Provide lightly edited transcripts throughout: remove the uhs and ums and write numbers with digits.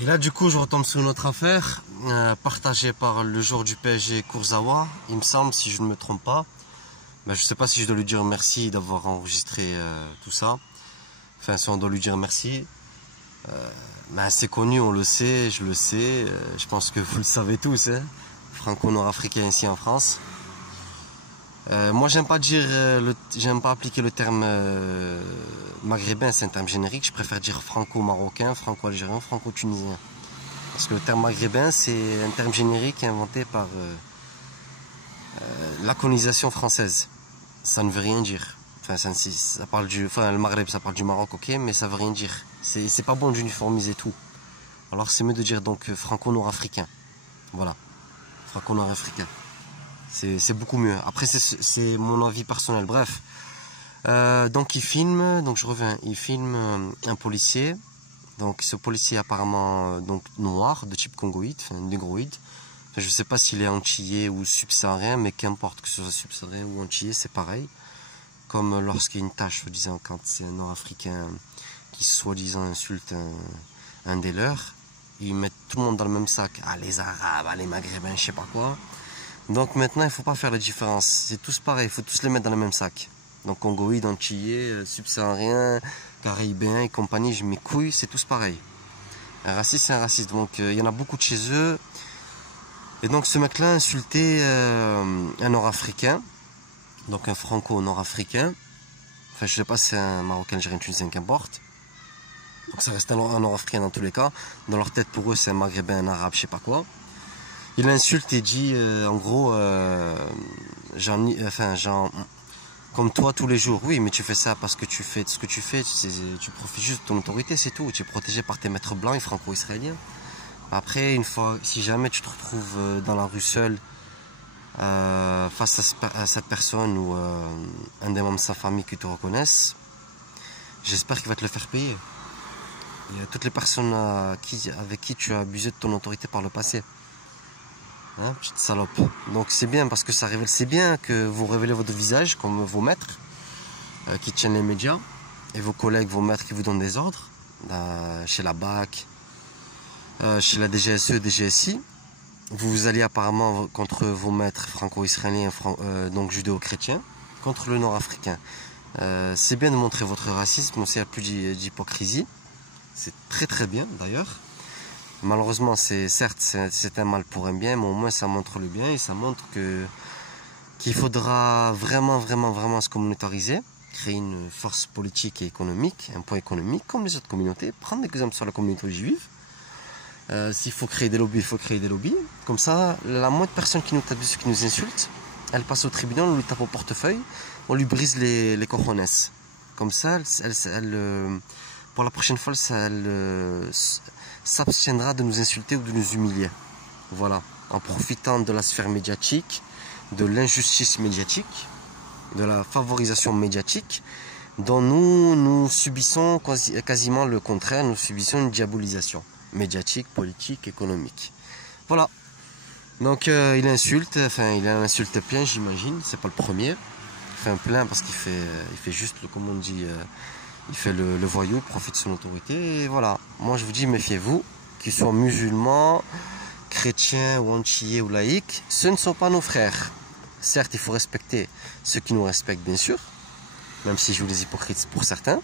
Et là, du coup, je retombe sur une autre affaire, partagée par le joueur du PSG, Kurzawa, il me semble, si je ne me trompe pas. Ben, je sais pas si je dois lui dire merci d'avoir enregistré tout ça. Enfin, si on doit lui dire merci. Ben, c'est connu, on le sait, je le sais. Je pense que vous le savez tous, hein. Franco-nord-africain ici en France. Moi, j'aime pas dire, j'aime pas appliquer le terme maghrébin, c'est un terme générique. Je préfère dire franco-marocain, franco-algérien, franco-tunisien. Parce que le terme maghrébin, c'est un terme générique inventé par la colonisation française. Ça ne veut rien dire. Enfin, ça parle le Maghreb, ça parle du Maroc, ok, mais ça veut rien dire. C'est pas bon d'uniformiser tout. Alors, c'est mieux de dire donc franco-nord-africain. Voilà, franco-nord-africain. C'est beaucoup mieux. Après, c'est mon avis personnel. Bref. Donc, il filme. Donc, je reviens. Il filme un policier. Donc, ce policier apparemment donc noir, de type congoïde, enfin, négroïde. Enfin, je ne sais pas s'il est antillais ou subsaharien, mais qu'importe que ce soit subsaharien ou antillais, c'est pareil. Comme lorsqu'il y a une tâche, soi-disant, quand c'est un nord-africain qui soi-disant insulte un des leurs, ils mettent tout le monde dans le même sac. Ah, les Arabes, ah, les Maghrébins, je sais pas quoi. Donc maintenant, il ne faut pas faire la différence. C'est tous pareil, il faut tous les mettre dans le même sac. Donc congoïdes, antillais, subsahariens, caribéens et compagnie, je mes couilles, c'est tous pareil. Un raciste, c'est un raciste. Donc il y en a beaucoup de chez eux. Et donc ce mec-là a insulté un nord-africain, donc un franco-nord-africain. Enfin, je sais pas si c'est un marocain, algérien, tunisien, qu'importe. Donc ça reste un nord-africain dans tous les cas. Dans leur tête, pour eux, c'est un maghrébin, un arabe, je sais pas quoi. Il insulte et dit, en gros, comme toi tous les jours. Oui, mais tu fais ça parce que tu fais ce que tu fais, tu profites juste de ton autorité, c'est tout. Tu es protégé par tes maîtres blancs et franco-israéliens. Après, une fois, si jamais tu te retrouves dans la rue seul, face à cette personne ou un des membres de sa famille qui te reconnaissent, j'espère qu'il va te le faire payer. Et à toutes les personnes avec qui tu as abusé de ton autorité par le passé. Hein, petite salope. Donc c'est bien parce que ça révèle, c'est bien que vous révélez votre visage comme vos maîtres qui tiennent les médias et vos collègues, vos maîtres qui vous donnent des ordres chez la BAC, chez la DGSE, DGSI. Vous allez apparemment contre vos maîtres franco-israéliens, donc judéo-chrétiens, contre le nord-africain. C'est bien de montrer votre racisme, aussi il n'y a plus d'hypocrisie. C'est très très bien d'ailleurs. Malheureusement, certes, c'est un mal pour un bien, mais au moins ça montre le bien et ça montre qu'il faudra vraiment se communautariser, créer une force politique et économique, un poids économique comme les autres communautés. Prendre exemple sur la communauté juive. S'il faut créer des lobbies, il faut créer des lobbies. Comme ça, la moindre personne qui nous tape dessus, qui nous insulte, elle passe au tribunal, on lui tape au portefeuille, on lui brise les cojones. Comme ça, pour la prochaine fois, elle s'abstiendra de nous insulter ou de nous humilier. Voilà, en profitant de la sphère médiatique, de l'injustice médiatique, de la favorisation médiatique, dont nous subissons quasiment le contraire, nous subissons une diabolisation médiatique, politique, économique. Voilà. Donc il insulte, enfin il a un insulte plein, j'imagine, c'est pas le premier. Enfin plein parce qu'il fait juste, comme on dit, il fait le voyou, profite de son autorité, et voilà. Moi je vous dis, méfiez-vous, qu'ils soient musulmans, chrétiens ou antillais ou laïcs, ce ne sont pas nos frères. Certes, il faut respecter ceux qui nous respectent, bien sûr, même si je vous les hypocrites pour certains.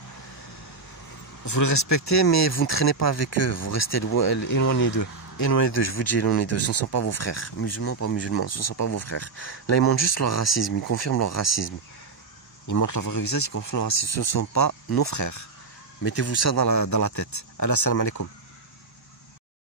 Vous le respectez, mais vous ne traînez pas avec eux, vous restez éloignés d'eux. Éloignés d'eux, je vous dis éloignés d'eux, ce ne sont pas vos frères. Musulmans, pas musulmans, ce ne sont pas vos frères. Là, ils montrent juste leur racisme, ils confirment leur racisme. Ils montrent leur vrai visage, ils confirment leur racisme. Ce ne sont pas nos frères. Mettez-vous ça dans la tête. Allah salam alaikum.